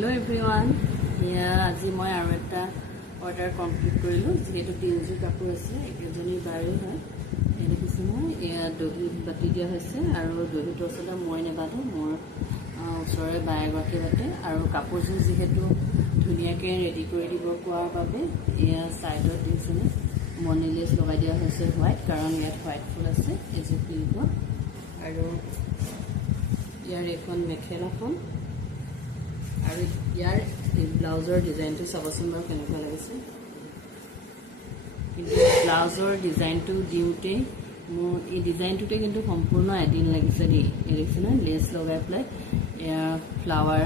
Hello everyone. আজি মই আৰু এটা অৰ্ডাৰ কমপ্লিট কৰিলোঁ যেহেতু 3 কাপোৰ আছে একেজনী বাৰী হয় এই দেখিছে মই এয়া দহি বাতি দিয়া হৈছে আৰু দহিটো আচলতে মই নেবাটো মোৰ ওচৰৰে বাই এগৰাকী বাটে আৰু কাপোৰযোৰ যেহেতু ধুনীয়াকৈ ৰেডি কৰি দিব কোৱাৰ বাবে এয়া ছাইডত দিছেনে মনি লেছ লগাই দিয়া হৈছে হোৱাইট কাৰণ ইয়াত হোৱাইট ফুল আছে এযোৰ পিংকত আৰু ইয়াৰ এখন মেখেলাখন আৰু ইয়াৰ ব্লাউজৰ ডিজাইনটো চাবচোন বাৰু কেনেকুৱা লাগিছে কিন্তু ব্লাউজৰ ডিজাইনটো দিওঁতে মোৰ এই ডিজাইনটোতে কিন্তু সম্পূৰ্ণ এদিন লাগিছে দেই এই দেখিছেনে লেছ লগাই পেলাই ফ্লাৱাৰ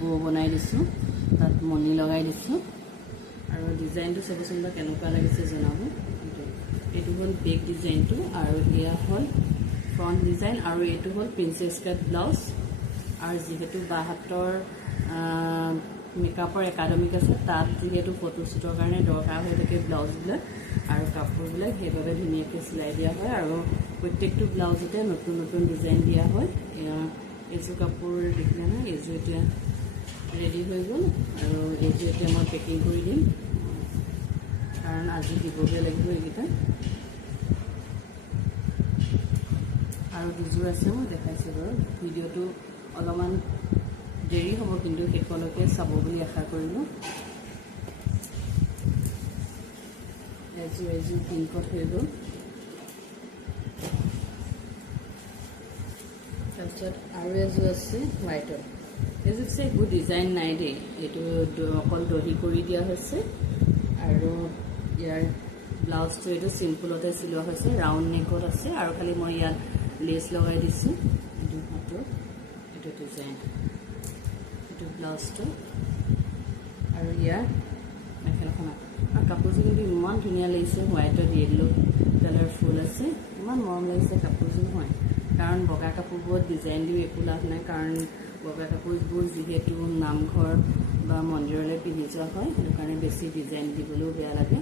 বো বনাই দিছোঁ তাত মণি লগাই দিছোঁ আৰু ডিজাইনটো চাবচোন বাৰু কেনেকুৱা লাগিছে জনাব এইটো হ'ল বেক ডিজাইনটো আৰু এয়া হ'ল ফ্ৰণ্ট ডিজাইন আৰু এইটো হ'ল প্ৰিন্সেছ কাট ব্লাউজ আৰু যেহেতু বাহাতৰ মেকআপৰ একাডেমিক আছে তাত যেহেতু ফটোশ্বুটৰ কাৰণে দৰকাৰ হৈ থাকে ব্লাউজবিলাক আৰু কাপোৰবিলাক সেইবাবে ধুনীয়াকৈ চিলাই দিয়া হয় আৰু প্ৰত্যেকটো ব্লাউজতে নতুন নতুন ডিজাইন দিয়া হয় এইযোৰ কাপোৰ দেখিলে নহয় এইযোৰ এতিয়া ৰেডি হৈ গ'ল আৰু এইযোৰ এতিয়া মই পেকিং কৰি দিম কাৰণ আজি দিবগৈ লাগিব এইকেইটা আৰু দুযোৰ আছে মই দেখাইছোঁ বাৰু ভিডিঅ'টো অলপমান দেৰি হ'ব কিন্তু শেষলৈকে চাব বুলি আশা কৰিলোঁ এযোৰ পিংকত হৈ গ'ল তাৰপিছত আৰু এযোৰ আছে হোৱাইটত এইযোৰ পিছে একো ডিজাইন নাই দেই এইটো অকল দহি কৰি দিয়া হৈছে আৰু ইয়াৰ ব্লাউজটো এইটো চিম্পুলতে চিলোৱা হৈছে ৰাউণ্ড নেকত আছে আৰু খালি মই ইয়াত লেছ লগাই দিছোঁ এইটো হাতত এইটো ডিজাইন এইটো ব্লাউজটো আৰু ইয়াৰ মেখেলাখন আৰু কাপোৰযোৰ কিন্তু ইমান ধুনীয়া লাগিছে হোৱাইটত য়েল্লো কালাৰ ফুল আছে ইমান মৰম লাগিছে কাপোৰযোৰ হয় কাৰণ বগা কাপোৰবোৰত ডিজাইন দিও একো লাভ নাই কাৰণ বগা কাপোৰবোৰ যিহেতু নামঘৰ বা মন্দিৰলৈ পিন্ধি যোৱা হয় সেইটো কাৰণে বেছি ডিজাইন দিবলৈও বেয়া লাগে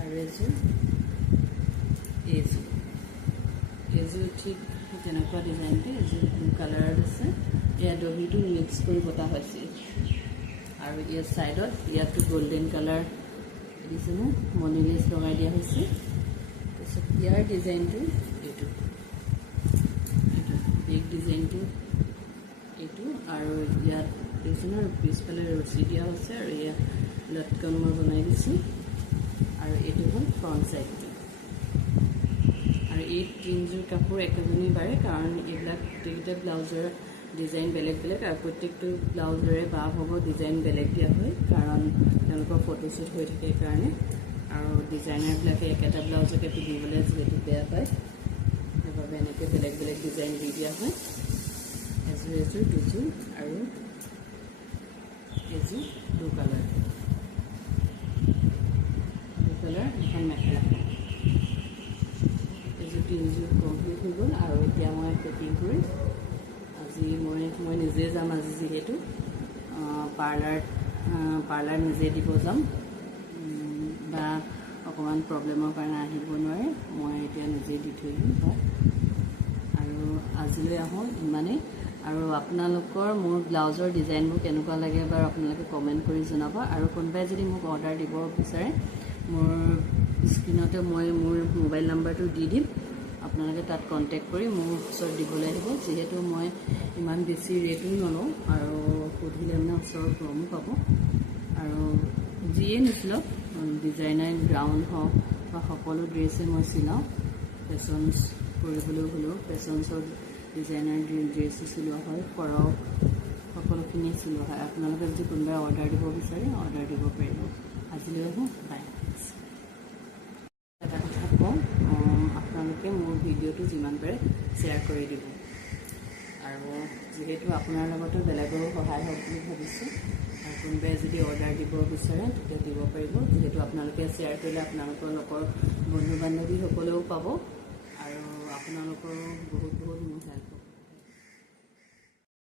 আৰু এইযোৰ ঠিক তেনেকুৱা ডিজাইনটো এযোৰ ব্লু কালাৰত আছে এয়া দহিটো মিক্স কৰি বটা হৈছে আৰু ইয়াৰ ছাইডত ইয়াতো গল্ডেন কালাৰ দিছেনে মণি লেছ লগাই দিয়া হৈছে তাৰপিছত ইয়াৰ ডিজাইনটো এইটো বেক ডিজাইনটো এইটো আৰু ইয়াত দিছেনে পিছফালে ৰছী দিয়া হৈছে আৰু ইয়াত লটকন মই বনাই দিছোঁ আৰু এইটো হ'ল ফ্ৰণ্ট ছাইডটো আৰু এই 3যোৰ কাপোৰ একেজনী বাৰে কাৰণ এইবিলাক গোটেইকেইটা ব্লাউজৰ ডিজাইন বেলেগ বেলেগ আৰু প্ৰত্যেকটো ব্লাউজৰে বাঁহ হ'ব ডিজাইন বেলেগ দিয়া হয় কাৰণ তেওঁলোকৰ ফটোশ্বুট হৈ থাকে কাৰণে আৰু ডিজাইনাৰবিলাকে একেটা ব্লাউজকে পিন্ধিবলৈ যিহেতু বেয়া পায় সেইবাবে এনেকৈ বেলেগ বেলেগ ডিজাইন দি দিয়া হয় এযোৰ দুযোৰ আৰু এযোৰ ব্লু কালাৰ এখন মেখেলা এযোৰ 3যোৰ কমপ্লিট হৈ গ'ল আৰু এতিয়া মই পেকিং কৰি আজি মই নিজে যাম আজি যিহেতু পাৰ্লাৰ নিজে দিব যাম বা অকণমান প্ৰব্লেমৰ কাৰণে আহিব নোৱাৰে মই এতিয়া নিজে দি থৈ দিম আৰু আজিলৈ আহোঁ ইমানেই আৰু আপোনালোকৰ মোৰ ব্লাউজৰ ডিজাইনবোৰ কেনেকুৱা লাগে বাৰু আপোনালোকে কমেণ্ট কৰি জনাব আৰু কোনোবাই যদি মোক অৰ্ডাৰ দিব বিচাৰে মোৰ স্ক্ৰীণতে মই মোৰ মোবাইল নাম্বাৰটো দি দিম আপোনালোকে তাত কণ্টেক্ট কৰি মোৰ ওচৰত দিবলৈ আহিব যিহেতু মই ইমান বেছি ৰেটো নলওঁ আৰু সুধিলে মানে ওচৰত কমো পাব আৰু যিয়ে নিচিলক ডিজাইনাৰ গ্ৰাউণ্ড হওক বা সকলো ড্ৰেছেই মই চিলাওঁ ফেশ্বনছ কৰিবলৈ হ'লেও ফেশ্বনছৰ ডিজাইনাৰ ড্ৰেছো চিলোৱা হয় ফৰক সকলোখিনিয়ে চিলোৱা হয় আপোনালোকে যদি কোনোবাই অৰ্ডাৰ দিব বিচাৰে অৰ্ডাৰ দিব পাৰিব আজিলৈ আহোঁ বাই এটা কথা কওঁ আপোনালোকে মোৰ ভিডিঅ'টো যিমান পাৰে শ্বেয়াৰ কৰি দিব আৰু যিহেতু আপোনাৰ লগতো বেলেগৰো সহায় হওক বুলি ভাবিছোঁ আৰু কোনোবাই যদি অৰ্ডাৰ দিব বিচাৰে তেতিয়া দিব পাৰিব যিহেতু আপোনালোকে শ্বেয়াৰ কৰিলে আপোনালোকৰ লগৰ বন্ধু বান্ধৱীসকলেও পাব আৰু আপোনালোকৰো বহুত বহুত মোৰ হেল্প হ'ব